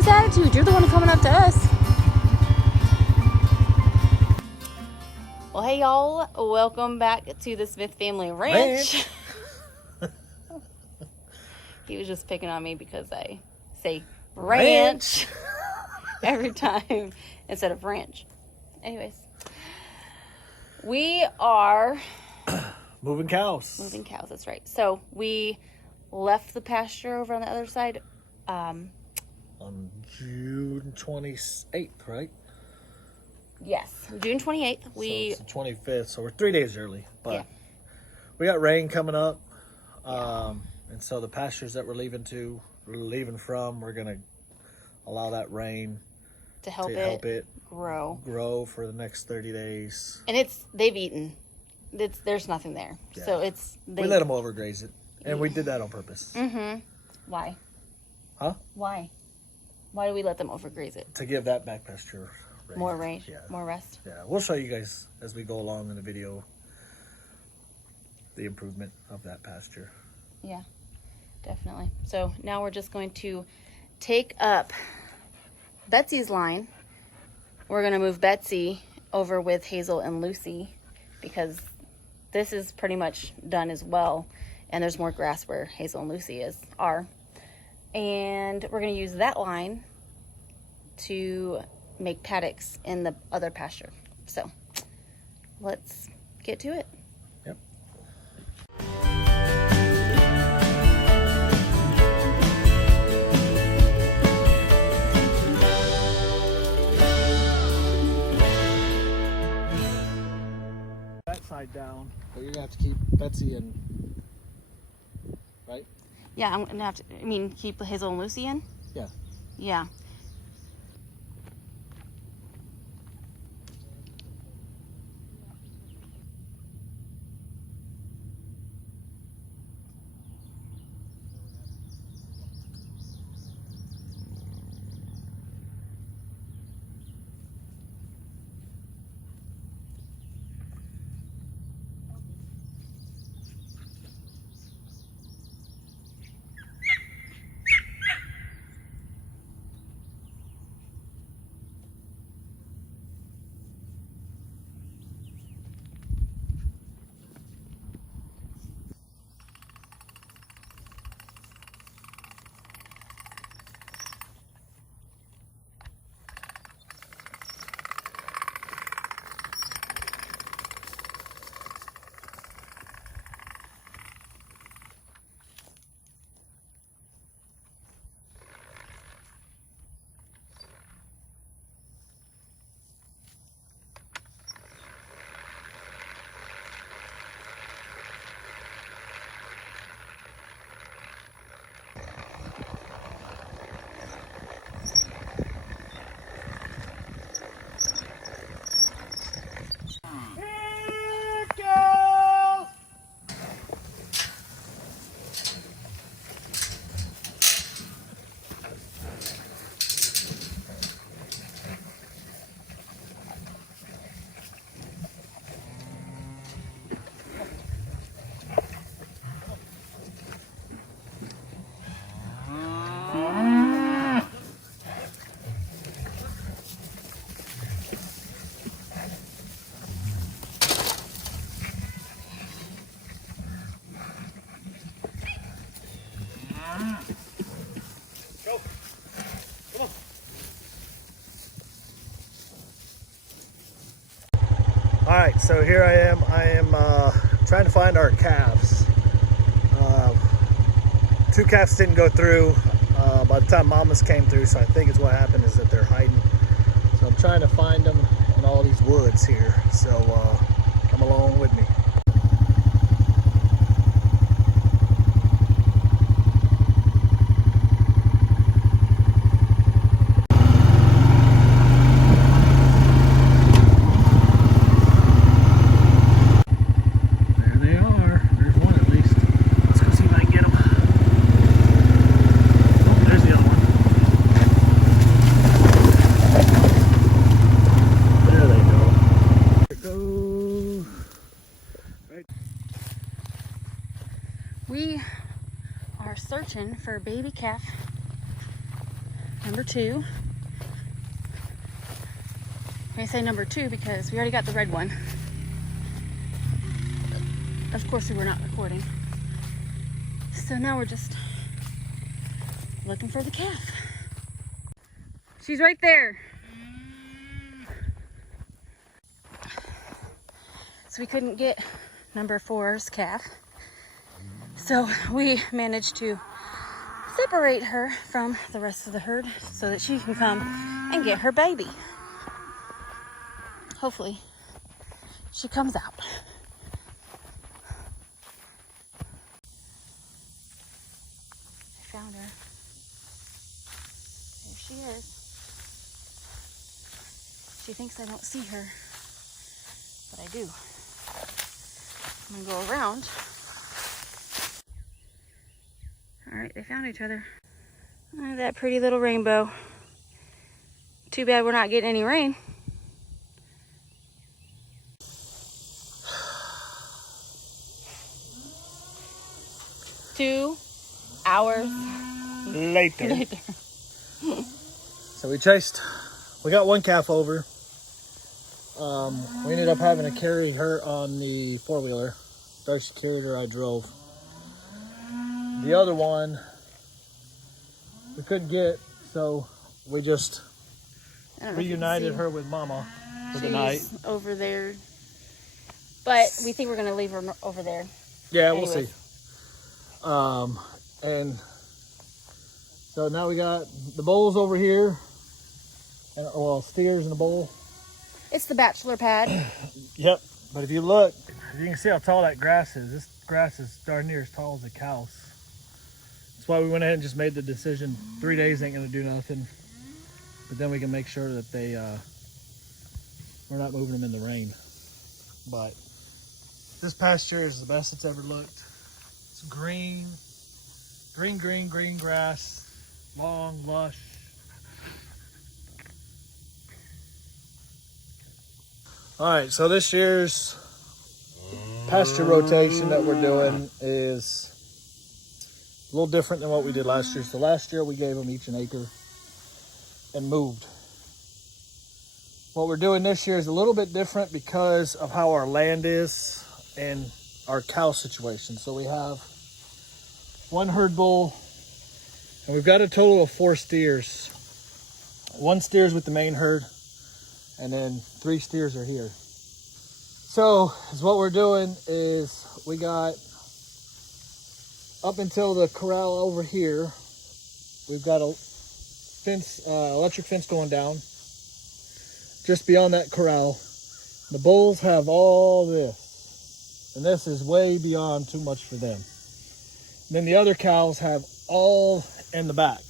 nice attitude. You're the one coming up to us. Well, hey y'all, welcome back to the Smith Family Ranch. He was just picking on me because I say ranch every time instead of ranch. Anyways, we are moving cows. Moving cows, that's right. So we left the pasture over on the other side on June 28th, right? Yes, June 28th. So it's the 25th, so we're 3 days early. But yeah. We got rain coming up. And so the pastures that we're leaving from, we're going to allow that rain to help it grow for the next 30 days. And they've eaten. There's nothing there. Yeah. So we let them overgraze it. And we did that on purpose. Mm-hmm. Why? Huh? Why do we let them overgraze it? To give that back pasture more range, more rest. Yeah, we'll show you guys as we go along in the video the improvement of that pasture. Yeah, definitely. So now we're just going to take up Betsy's line. We're going to move Betsy over with Hazel and Lucy because this is pretty much done as well. And there's more grass where Hazel and Lucy are. And we're going to use that line to make paddocks in the other pasture. So let's get to it. Yep. That side down, but you're gonna have to keep Betsy in, right? Yeah, I'm gonna have to, keep Hazel and Lucy in? Yeah. Yeah. All right, so here I am trying to find our calves. 2 calves didn't go through by the time mamas came through, so I think it's what happened is that they're hiding. So I'm trying to find them in all these woods here, so come along with me. We are searching for a baby calf number 2. I say number 2 because we already got the red one. Of course, we were not recording. So now we're just looking for the calf. She's right there. So we couldn't get number 4's calf. So we managed to separate her from the rest of the herd so that she can come and get her baby. Hopefully she comes out. I found her. There she is. She thinks I don't see her, but I do. I'm gonna go around. All right, they found each other. Oh, that pretty little rainbow. Too bad we're not getting any rain. 2 hours Later. later. So we got one calf over. We ended up having to carry her on the 4-wheeler. Darcy carried her, I drove. The other one we couldn't get, so we just reunited her with Mama for the night. Over there. But we think we're going to leave her over there. Yeah, Anyways. we'll see. And so now we got the bowls over here, and well, steers in the bowl. It's the bachelor pad. Yep. But if you look, you can see how tall that grass is. This grass is darn near as tall as the cows. That's why we went ahead and just made the decision. 3 days ain't gonna do nothing. But then we can make sure that we're not moving them in the rain. But this pasture is the best it's ever looked. It's green grass, long, lush. All right, so this year's pasture rotation that we're doing is a little different than what we did last year. So last year we gave them each an acre and moved. What we're doing this year is a little bit different because of how our land is and our cow situation. So we have 1 herd bull, and we've got a total of 4 steers. 1 steers with the main herd, and then 3 steers are here. So what we're doing is we got up until the corral over here, we've got a fence, electric fence going down. Just beyond that corral, the bulls have all this, and this is way beyond too much for them. And then the other cows have all in the back.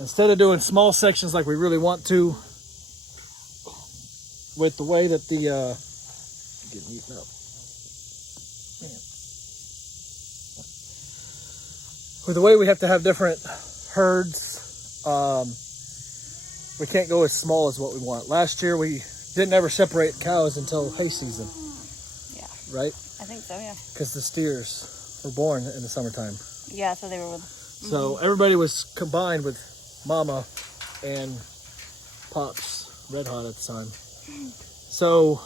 Instead of doing small sections like we really want to, with the way that the getting eaten up. Man. With the way we have to have different herds, we can't go as small as what we want. Last year we didn't ever separate cows until hay season. Yeah. Right? I think so, yeah. Because the steers were born in the summertime. Yeah, so they were with... So everybody was combined with Mama and Pops, Red Hot at the time. So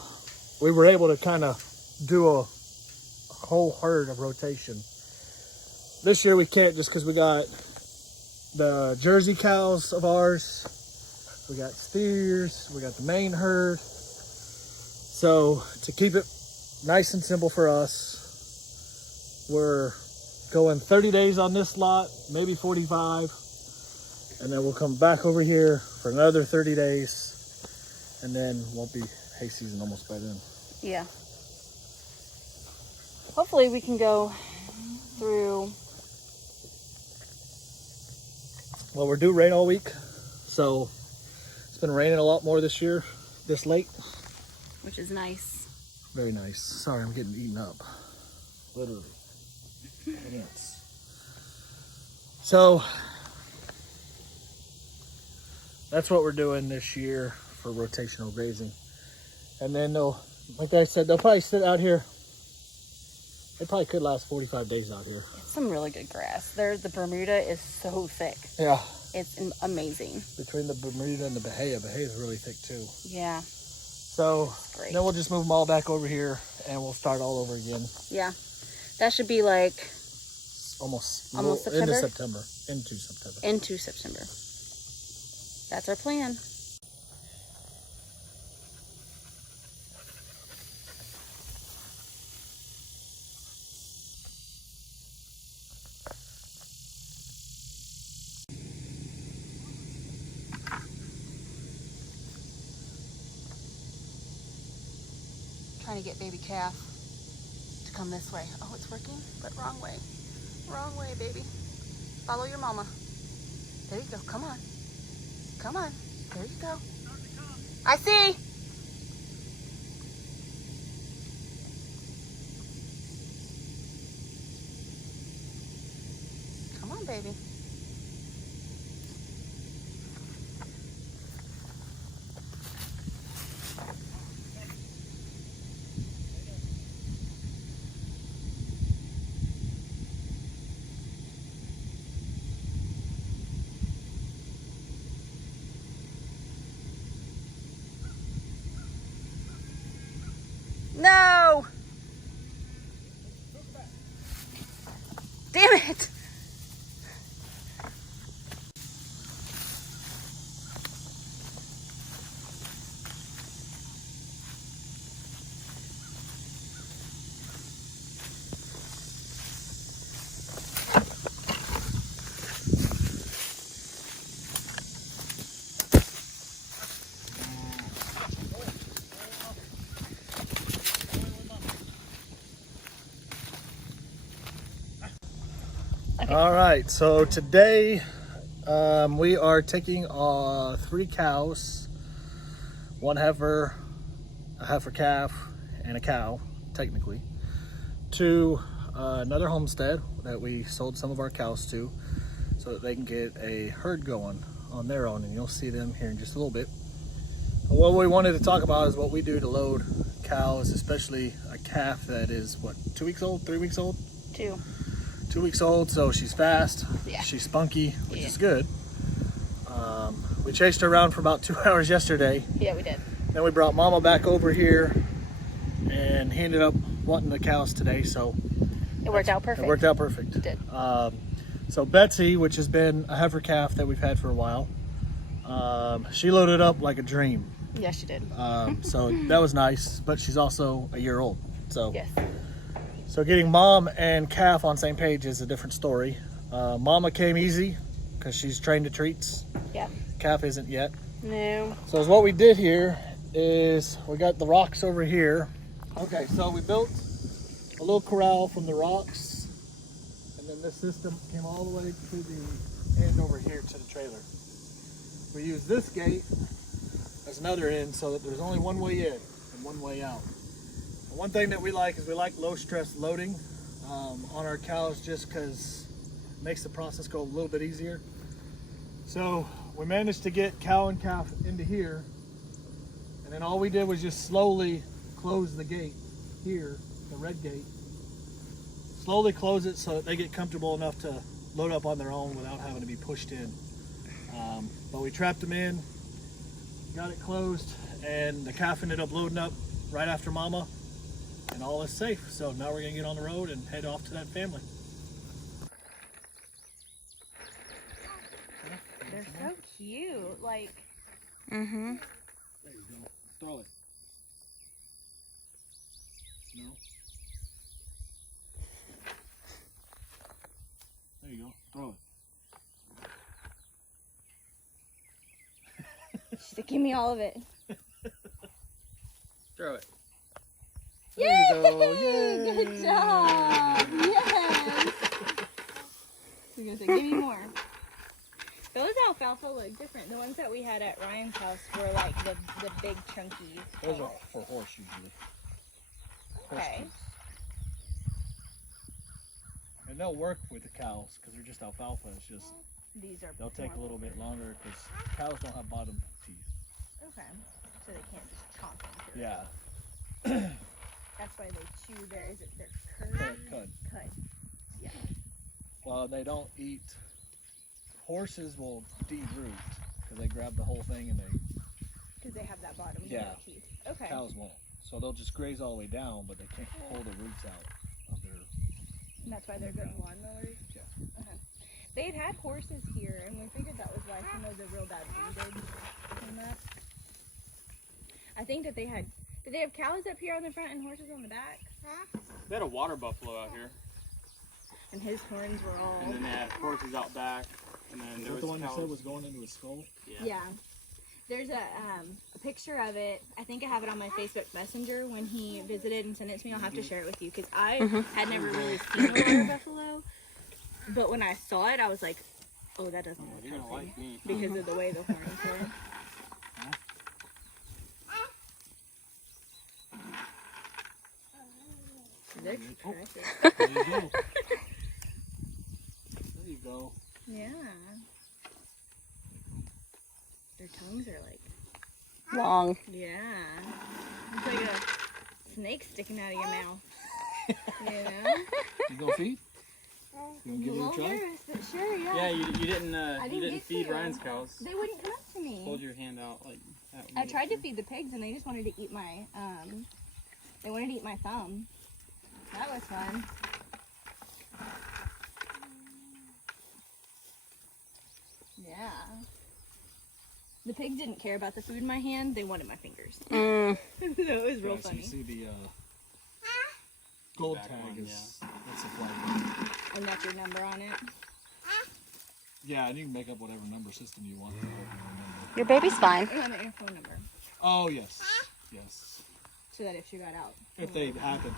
we were able to kind of do a whole herd of rotation. This year we can't just because we got the Jersey cows of ours, we got steers, we got the main herd. So to keep it nice and simple for us, we're going 30 days on this lot, maybe 45, and then we'll come back over here for another 30 days, and then won't be hay season almost by then. Yeah. Hopefully we can go through... Well, we're due rain all week, so it's been raining a lot more this year, this late. Which is nice. Very nice. Sorry, I'm getting eaten up. Literally. Ants. So that's what we're doing this year for rotational grazing. And then they'll, like I said, they'll probably sit out here It probably could last 45 days out here. It's some really good grass. The Bermuda is so thick. Yeah. It's amazing. Between the Bermuda and the Bahia is really thick too. Yeah. So then we'll just move them all back over here and we'll start all over again. Yeah. That should be like almost September? Into September. Into September. That's our plan. Trying to get baby calf to come this way. Oh, it's working, but wrong way. Wrong way, baby. Follow your mama. There you go. Come on. Come on. There you go. I see. Come on, baby. No! Damn it! Okay. All right, so today we are taking 3 cows, 1 heifer, a heifer calf, and a cow, technically, to another homestead that we sold some of our cows to so that they can get a herd going on their own, and you'll see them here in just a little bit. And what we wanted to talk about is what we do to load cows, especially a calf that is, what, 2 weeks old, 3 weeks old? 2 weeks old, so she's fast, yeah. She's spunky, which is good. We chased her around for about 2 hours yesterday. Yeah, we did. Then we brought Mama back over here, and he ended up wanting the cows today, so it worked out perfect. It worked out perfect. It did. So Betsy, which has been a heifer calf that we've had for a while, she loaded up like a dream. Yes, she did. So that was nice, but she's also a year old. So yes. So getting mom and calf on same page is a different story. Mama came easy because she's trained to treats. Yeah. Calf isn't yet. No. So what we did here is we got the rocks over here. Okay, so we built a little corral from the rocks, and then this system came all the way to the end over here to the trailer. We use this gate as another end so that there's only one way in and one way out. One thing that we like is we like low stress loading on our cows just because it makes the process go a little bit easier. So we managed to get cow and calf into here, and then all we did was just slowly close the gate here, the red gate. Slowly close it so that they get comfortable enough to load up on their own without having to be pushed in. But we trapped them in, got it closed, and the calf ended up loading up right after Mama. And all is safe. So now we're gonna get on the road and head off to that family. They're so cute. Like. Mm-hmm. There you go. Throw it. No. There you go. Throw it. She's like, give me all of it. Throw it. Yay! There you go. Yay! Good job! Yes! You're gonna say, give me more. Those alfalfa look different. The ones that we had at Ryan's house were like the big chunky. Those are for horse usually. Okay. Horse. And they'll work with the cows because they're just alfalfa. It's just these are. They'll take a little bit longer because cows don't have bottom teeth. Okay. So they can't just chomp into it. Yeah. That's why they chew their, is it their cud? Cud. Cud. Yeah. Well, they don't eat. Horses will de-root because they grab the whole thing and they. Because they have that bottom teeth. Okay. Cows won't. So they'll just graze all the way down, but they can't pull the roots out of their. And that's why they're good lawnmowers? Yeah. They had horses here, and we figured that was why some of the real bad breedage came up. I think that they had, did they have cows up here on the front and horses on the back? They had a water buffalo out here. And his horns were all... And then they had horses out back. And then Is there that was the one cows. you said was going into his skull? Yeah. There's a picture of it. I think I have it on my Facebook Messenger when he visited and sent it to me. I'll have to share it with you because I had never really seen a water buffalo. But when I saw it, I was like, oh, that doesn't look You're gonna healthy. like me. Because of the way the horns were. They're precious. There you go. There you go. Yeah. Their tongues are like, Long. yeah. It's like a snake sticking out of your mouth. You know? You gonna feed? You gonna give it a Well, try? nervous, but sure, yeah. Yeah, you didn't didn't get feed to. Ryan's cows. They wouldn't come up to me. Hold your hand out like that. I tried to feed the pigs and they just wanted to eat my, they wanted to eat my thumb. That was fun. Yeah. The pigs didn't care about the food in my hand. They wanted my fingers. Mm. So it was real Yeah, so funny. you see the gold Back tag one, is that's the flag. And that's your number on it. Yeah, and you can make up whatever number system you want to help you remember. Your baby's fine. And then your phone number. Oh yes, yes. So that if she got out. If they happen to,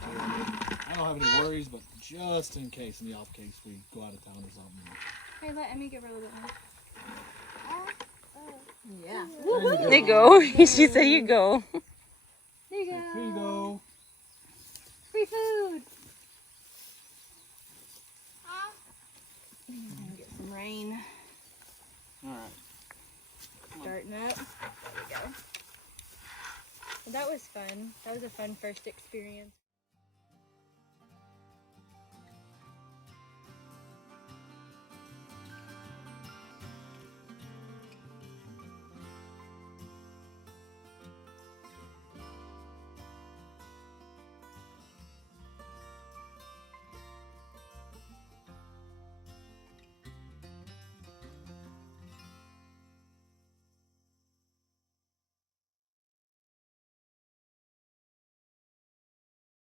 I don't have any worries, but just in case, in the off case we go out of town or something. Hey, let Emmy give her a little bit more. Yeah. There you go. She said you go. There you go. Here you go. Free food. Get some rain Alright. starting up. There we go. Well, that was fun. That was a fun first experience.